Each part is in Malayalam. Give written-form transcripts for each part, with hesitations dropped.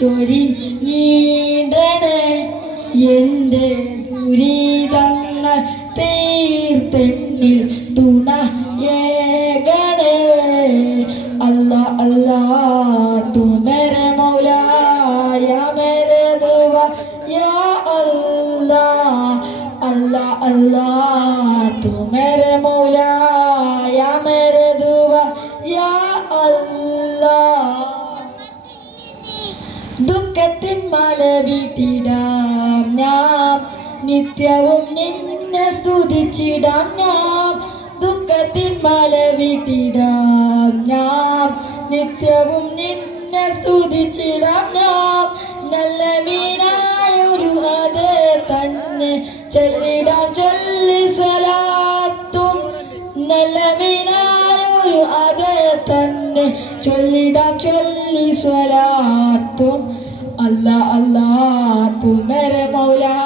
ചൊരിഞ്ഞിടണേ എൻ്റെ ദുരിതങ്ങൾ തീർത്തെന്നിൽ തുണയേകണേ അല്ലാ അല്ലാ തൂ മേരെ മൗലാ യാ മേരെ ദുആ യാ അല്ലാ അല്ലാ അല്ലാ തൂ മേരെ മൗലാ യാ മേരെ ദുആ യാ അല്ലാ ദുഃഖത്തിൻ മല വീട്ടിടാം ഞാൻ നിത്യവും നിന്നെ സ്തുതിച്ചിടാം ഞാൻ ദുഃഖത്തിൻ മല വീട്ടിടാം ഞാൻ നിത്യവും നിന്നെ സ്തുതിച്ചിടാം ഞാൻ നല്ല മീനായൊരു അത് തന്നെ ചൊല്ലിടാം ചൊല്ലി സ്വലാത്തും നല്ല മീനായൊരു അത് തന്നെ ചൊല്ലിടാം ചൊല്ലി സ്വലാത്തും അല്ലാ അല്ലാ തൂ മേരെ മൗലാ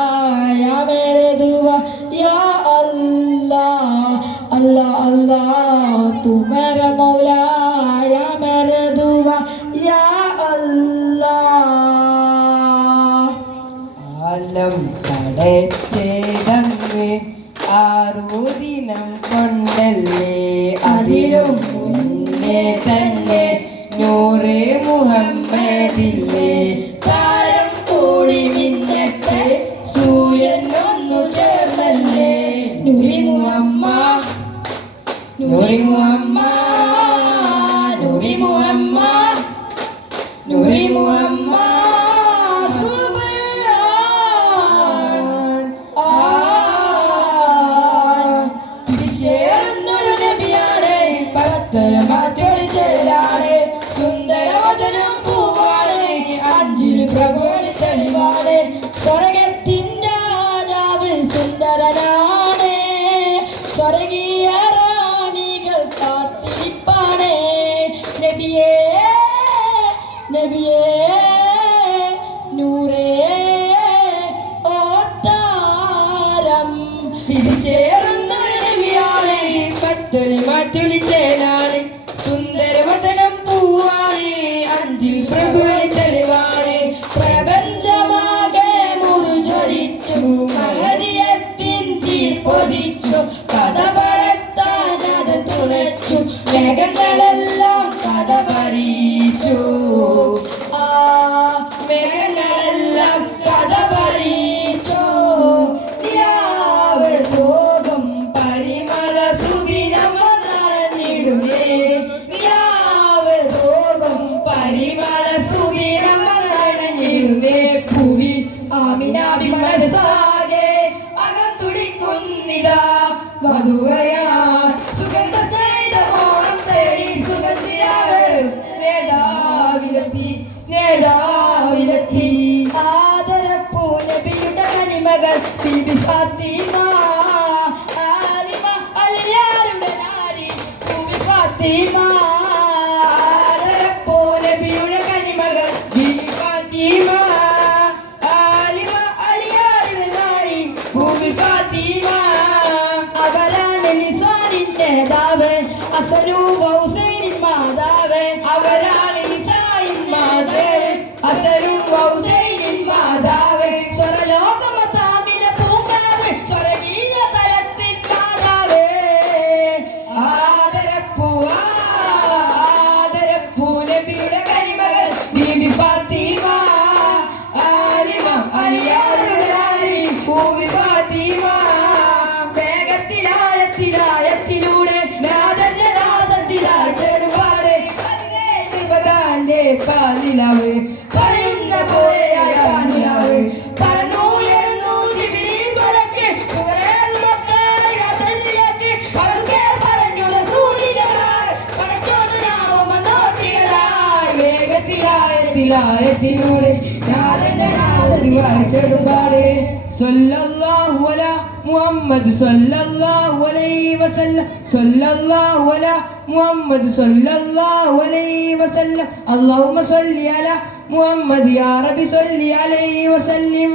യാ മേരെ ദുആ യാ അല്ലാ അല്ലാ അല്ലാ തൂ മേരെ മൗലാ യാ മേരെ ദുആ യാ അല്ലാ ആലം പടച്ചേതങ്ങ് 6 ദിനം കൊണ്ടല്ലേ അതിലും മുന്നേ തന്നെ നൂറെ മുഹമ്മദില്ലേ താരം കൂടി മിന്നട്ടെ സൂര്യൻ ഒന്നു ചേർന്നല്ലേ നൂരി മുഹമ്മദ് നൂരി മുഹമ്മദ് നൂരി മുഹമ്മദ് നൂരി മുഹമ്മദ് മാറ്റൊളിച്ചലാണ് സുന്ദരവചനം പൂവാണ് അഞ്ചിൽ പ്രഭുവിൽ തെളിവാണ് സ്വർഗത്തിൻ്റെ രാജാവ് സുന്ദരനാണ് സ്വർഗീയ റാണികൾ കാത്തിരിപ്പാണ് നബിയേ നബിയേ നൂറേ ഓ താരം തിരിച്ചേറുന്നൊരു നബിയാണ് പത്തൊലി മാറ്റൊളിച്ചേലാണ് സുന്ദരവതനം പൂവാണ് അഞ്ചിൽ പ്രഭുവിൽ തെളിവാണ് പ്രപഞ്ചമാകെ മുറിചൊരിച്ചു മഹദിയത്തിൻ തീർപ്പൊതിച്ചു കഥ പറത്താൻ അത് തുണച്ചു മേഘങ്ങളെല്ലാം കഥ പറയിച്ചു ആ മേഘങ്ങളെല്ലാം കഥ പറയിച്ചു നിലാവ് ലോകം പരിമള സുദിനം നടന്നിടുന്നേ പരിമള സുദിനം നടന്നിടുന്നേ ഭൂവി ആമിനാബി മനസ്സാകെ അകത്തുടിക്കുന്നിതാ മധുരയാ സുഗന്ധ സ്നേഹിത ഓണം തേടി സുഗന്ധിയാവ് സ്നേഹാവിലെത്തി സ്നേഹാവിലെത്തി ആദരപ്പൂ നബിയുടെ കനിമകൾ ബീബി ഫാത്തിമ ആലിമ അലിയാരുടെ നാരി ബീബി ഫാത്തിമ അവരാണ് നിസാരിന്റെ നേതാവ് അസനും ഹുസൈനിൻ മാതാവ് അവരാണ് നിസായിൻ മാതാവ് അസനും ഹുസൈനിൻ മാതാവ് സ്വരലോകമതാമിലെ പൂങ്കാവ് സ്വർഗീയ തലത്തിൻ മാതാവ് ആദരപ്പൂ ആദരപ്പൂ നബിയുടെ കനിമകൾ ബീബി ഫാത്തിമ ആലിമ അലിയാരുടെ നാരി ബീബി ഫാത്തിമ ത്തിലൂടെ നാദത്തിലാചെടുവാറ് പാലിലാവ് പറയുന്ന പോലെയാവ് പറന്നുയർന്നു ജിബ്രീൽ മലക്ക് പറഞ്ഞു റസൂലിനായി പടച്ചോന് നാമം നോക്കിയതായി വേഗത്തിലായത്തിലൂടെ നാദന്റെ നാദരി വായിച്ചെടുപ്പാട് സല്ലല്ലാഹു അലാ മുഹമ്മദ് സല്ലല്ലാഹു അലൈഹി വസല്ലം സല്ലല്ലാഹു അലാ മുഹമ്മദ് സല്ലല്ലാഹു അലൈഹി വസല്ലം അല്ലാഹുമ്മ സല്ലി അലാ മുഹമ്മദ് യാ റബ്ബി സല്ലി അലൈഹി വസല്ലം